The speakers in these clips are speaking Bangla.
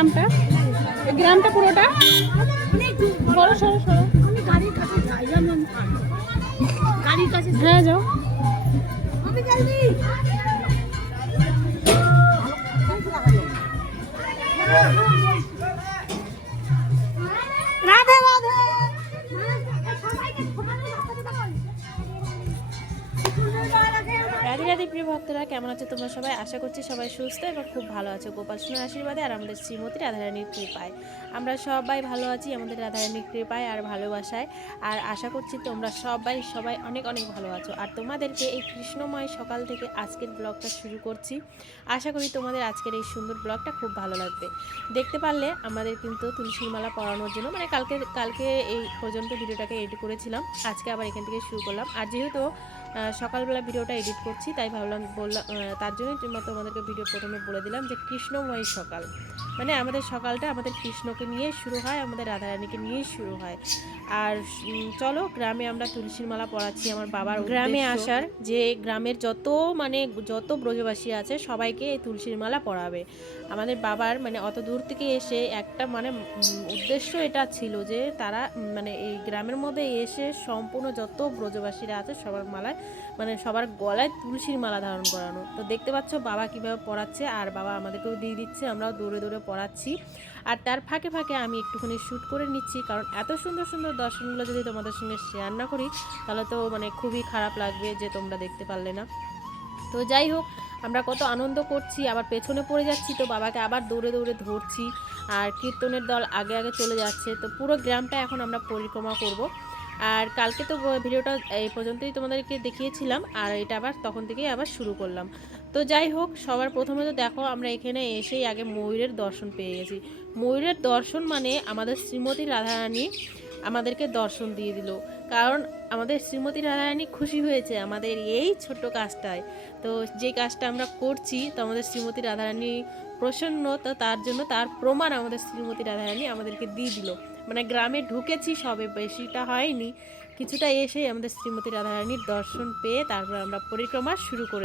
গ্রামটা? এই গ্রামটা পুরোটা? সরো সরো সরো। হ্যাঁ যাও। তোমরা সবাই আশা করছি সবাই সুস্থ এবং খুব ভালো আছো। গোপাল সোনার আশীর্বাদে আর আমাদের শ্রীমতী রাধারানীর কৃপায়। আমরা সবাই ভালো আছি আমাদের রাধারানীর কৃপায় আর ভালোবাসায়। আর আশা করছি তোমরা সবাই সবাই অনেক অনেক ভালো আছো। আর তোমাদেরকে এই কৃষ্ণময় সকাল থেকে আজকের ব্লগটা শুরু করছি। আশা করি তোমাদের আজকের এই সুন্দর ব্লগটা খুব ভালো লাগবে। দেখতে পারলে আমাদের কিন্তু তুলসীর মালা পরানোর জন্য মানে কালকে কালকে এই পর্যন্ত ভিডিওটাকে এডিট করেছিলাম। আজকে আবার এখান থেকে শুরু করলাম। আর যেহেতু সকালবেলা ভিডিওটা এডিট করছি, তাই ভাবলাম, বললাম তার জন্যই তোমাদেরকে ভিডিও প্রথমে বলে দিলাম যে কৃষ্ণময় সকাল। মানে আমাদের সকালটা আমাদের কৃষ্ণকে নিয়ে শুরু হয় আমাদের রাধারানীকে নিয়েই শুরু হয়। আর চলো গ্রামে আমরা তুলসীর মালা পড়াচ্ছি আমার বাবার গ্রামে আসার যে গ্রামের যত মানে যত ব্রজবাসী আছে সবাইকে এই তুলসীর মালা পড়াবে আমাদের বাবার মানে অত দূর থেকে এসে একটা মানে উদ্দেশ্য এটা ছিল যে তারা মানে এই গ্রামের মধ্যে এসে সম্পূর্ণ যত ব্রজবাসীরা আছে সবার মালায় মানে সবার গলায় তুলসীর মালা ধারণ করানো। তো দেখতে পাচ্ছ বাবা কীভাবে পড়াচ্ছে আর বাবা আমাদেরকেও দিয়ে দিচ্ছে আমরাও দূরে দূরে পড়াচ্ছি আর তার ফাঁকে ফাঁকে আমি একটুখানি শ্যুট করে নিচ্ছি, কারণ এত সুন্দর সুন্দর দর্শনগুলো যদি তোমাদের সঙ্গে শেয়ার না করি, তাহলে তো মানে খুবই খারাপ লাগবে যে তোমরা দেখতে পারলে না। তো যাই হোক, আমরা কত আনন্দ করছি, আবার পেছনে পড়ে যাচ্ছি, তো বাবাকে আবার দৌড়ে দৌড়ে ধরছি, আর কীর্তনের দল আগে আগে চলে যাচ্ছে, তো পুরো গ্রামটা এখন আমরা পরিক্রমা করব। আর কালকে তো ভিডিওটা এই পর্যন্তই তোমাদেরকে দেখিয়েছিলাম, আর এটা আবার তখন থেকেই আবার শুরু করলাম। তো যাই হোক, সবার প্রথমে তো দেখো আমরা এখানে এসেই আগে ময়ূরের দর্শন পেয়ে গেছি। ময়ূরের দর্শন মানে আমাদের শ্রীমতী রাধারানী আমাদেরকে দর্শন দিয়ে দিল। কারণ আমাদের শ্রীমতী রাধারানী খুশি হয়েছে আমাদের এই ছোট্ট কাজটায়। তো যে কাজটা আমরা করছি, তো আমাদের শ্রীমতী রাধারানী প্রসন্ন, তো তার জন্য তার প্রমাণ আমাদের শ্রীমতী রাধারানী আমাদেরকে দিয়ে দিল। মানে গ্রামে ঢুকেছি, সবে বেশিটা হয়নি। কিছুটা এসেই আমাদের শ্রীমতী রাধারানীর দর্শন পেয়ে তারপর আমরা পরিক্রমা শুরু করে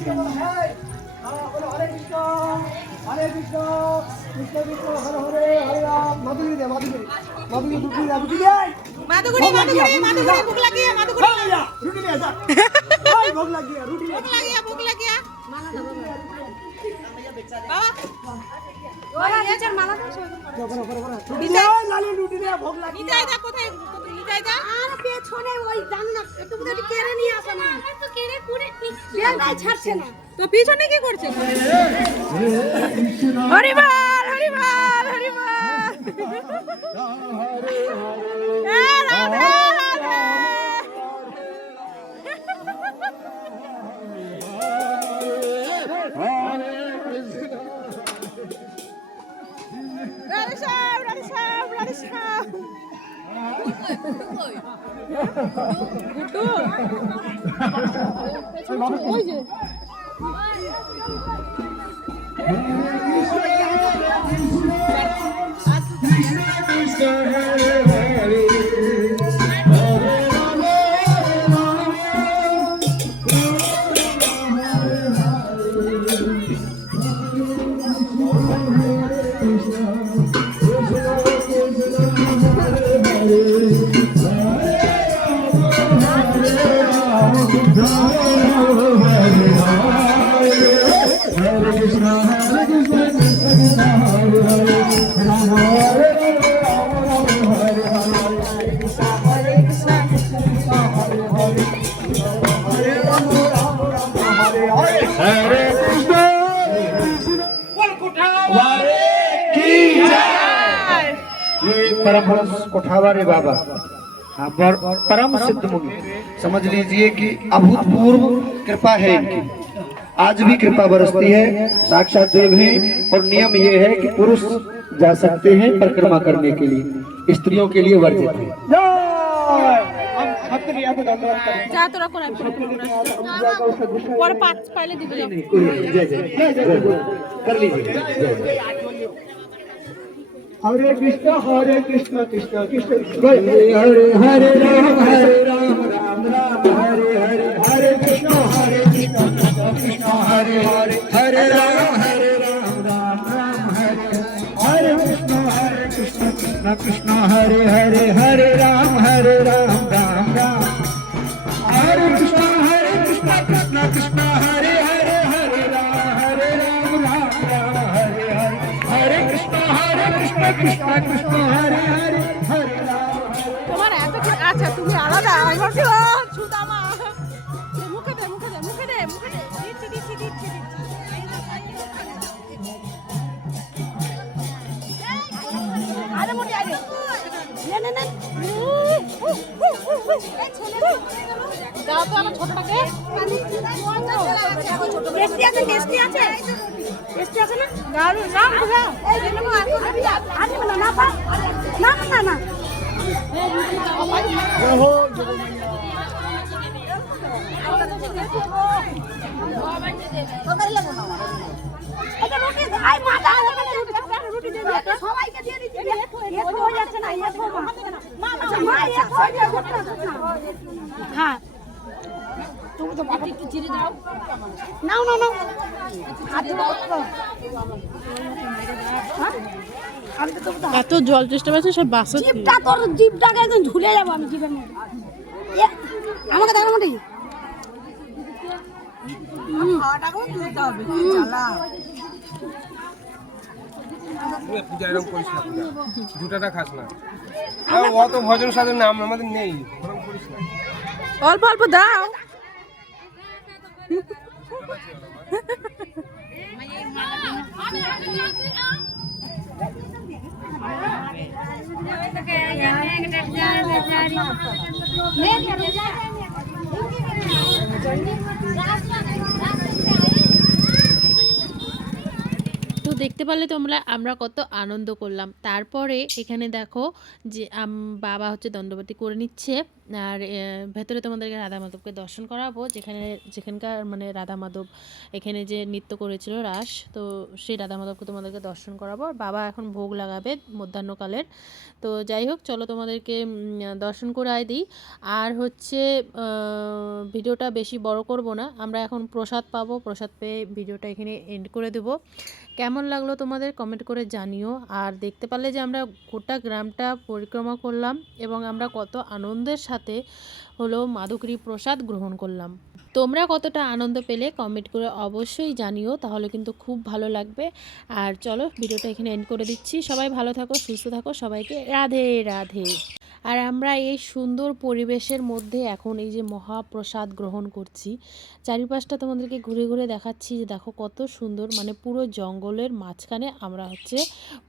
দিলাম। হরে কৃষ্ণ হরে কৃষ্ণ কৃষ্ণ কৃষ্ণ হরে হরে হরে রাম মাধুরী দে মাধুরী মাধুরী রুটি দে দে মাধুগুড়ি মাধুগুড়ি মাধুগুড়ি ভুক লাগিয়ে মাধুগুড়ি রুটি দে যা ওই ভোগ লাগিয়ে রুটি দে ভুক লাগিয়ে ভুক লাগিয়ে। করো করো করো রুটি দে লালি রুটি দে ভোগ লাগিয়ে। নিতাই দা কোথায় নিতাই দা? পেছনে ওই জানো না কেড়ে নিয়ে আসে না। তো কেড়ে কুড়ে বেলটাই ছাড়ছে না। তো পিছনে কি করছে? হরিবল হরিবল হরিবল। রাধে রাধে। রাধে শ্যাম রাধে শ্যাম রাধে শ্যাম ওই যে। ये परम कोठावारे बाबा पर- परम सिद्ध मुनि समझ लीजिए कि अभूतपूर्व कृपा है इनकी आज भी कृपा बरसती है साक्षात देव हैं और नियम ये है कि पुरुष जा सकते हैं परिक्रमा करने के लिए स्त्रियों के लिए वर्जित है। যা তোরা করে পরে পাঁচ পাইলে দিবি যাও। जय जय जय जय कर लीजिए जय जय हरे कृष्ण हरे कृष्ण कृष्ण कृष्ण हरे हरे हरे राम हरे राम राम राम हरे हरे हरे कृष्ण हरे कृष्ण कृष्ण कृष्ण हरे हरे हरे राम हरे राम राम राम हरे हरे कृष्ण हरे कृष्ण कृष्ण कृष्ण हरे हरे हरे राम हरे राम राम তোমার এত আচ্ছা তুমি আলাদা? আমি সুদামা। মুখে দে মুখে দে মুখে দে মুখে দে। দিচ্ছি দিচ্ছি দিচ্ছি দাও তো আমার ছোটটাকে। টেস্টি আছে টেস্টি আছে। টেস্টি আছে না? দারুণ নাম হয়ে। না হ্যাঁ তুমি তো বাবা একটু চিড়ে দাও। নাও নাও নাও এত জল চেষ্টা পাচ্ছে সব বাসা জিপটা তোর জিপটাকে একদম ঝুলে যাব আমি জিপের মধ্যে। আমাকে দেখো মোটি পূজা এরকম করিস না পূজা দুটাটা খাস না। আর অত ভজন সাধন নাম আমাদের নেই। ওরকম করিস না। অল্প অল্প দাও। তো দেখতে পারলে তোমরা, আমরা কত আনন্দ করলাম। তারপরে এখানে দেখো যে বাবা হচ্ছে দণ্ডবতী করে নিচ্ছে। আর ভেতরে তোমাদেরকে রাধা মাধবকে দর্শন করাবো। যেখানে, যেখানকার মানে রাধা মাধব এখানে যে নৃত্য করেছিল রাস, তো সেই রাধা মাধবকে তোমাদেরকে দর্শন করাবো। আর বাবা এখন ভোগ লাগাবে মধ্যাহ্নকালের। তো যাই হোক, চলো তোমাদেরকে দর্শন করাই দিই। আর হচ্ছে ভিডিওটা বেশি বড় করব না। আমরা এখন প্রসাদ পাবো। প্রসাদ পেয়ে ভিডিওটা এখানে এন্ড করে দেবো। কেমন লাগল তোমাদের কমেন্ট করে জানিও। আর দেখতে পারলে যে আমরা গোটা গ্রামটা পরিক্রমা করলাম এবং আমরা কত আনন্দের সাথে হলো মাধুকরী প্রসাদ গ্রহণ করলাম। তোমরা কতটা আনন্দ পেলে কমেন্ট করে অবশ্যই জানিও, তাহলে কিন্তু খুব ভালো লাগবে। আর চলো ভিডিওটা এখানে এন্ড করে দিচ্ছি। সবাই ভালো থাকো, সুস্থ থাকো, সবাইকে রাধে রাধে। আর আমরা এই সুন্দর পরিবেশের মধ্যে এখন এই যে মহাপ্রসাদ গ্রহণ করছি, চারিপাশটা তোমাদেরকে ঘুরে ঘুরে দেখাচ্ছি যে দেখো কত সুন্দর মানে পুরো জঙ্গলের মাঝখানে আমরা হচ্ছে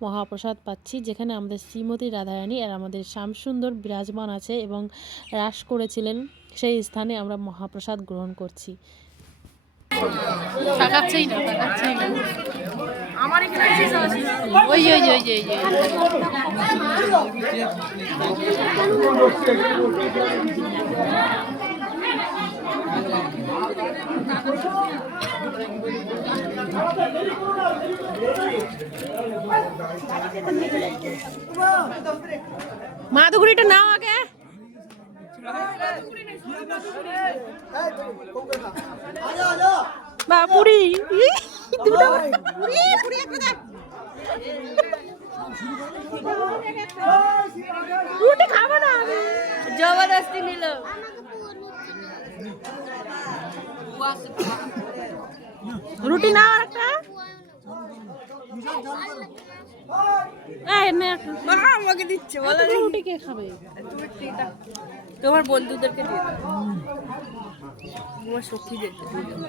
মহাপ্রসাদ পাচ্ছি, যেখানে আমাদের শ্রীমতী রাধারানী আর আমাদের শ্যামসুন্দর বিরাজমান আছে এবং রাস করেছিলেন। সেই স্থানে আমরা মহাপ্রসাদ গ্রহণ করছি। তাকাচ্ছেই না তাকাচ্ছেই না। ওই ওই ওই ওই ওই মাদুগুড়িটা নাও আগে। বা পুরি। রুটি খাব না আমি। জবরদস্তি নিল। রুটি আর নে একটা। আমাকে দিচ্ছে রুটি কে খাবে? তোমার বন্ধুদেরকে দিয়ে দাও তোমার সখীদেরকে দিয়ে দাও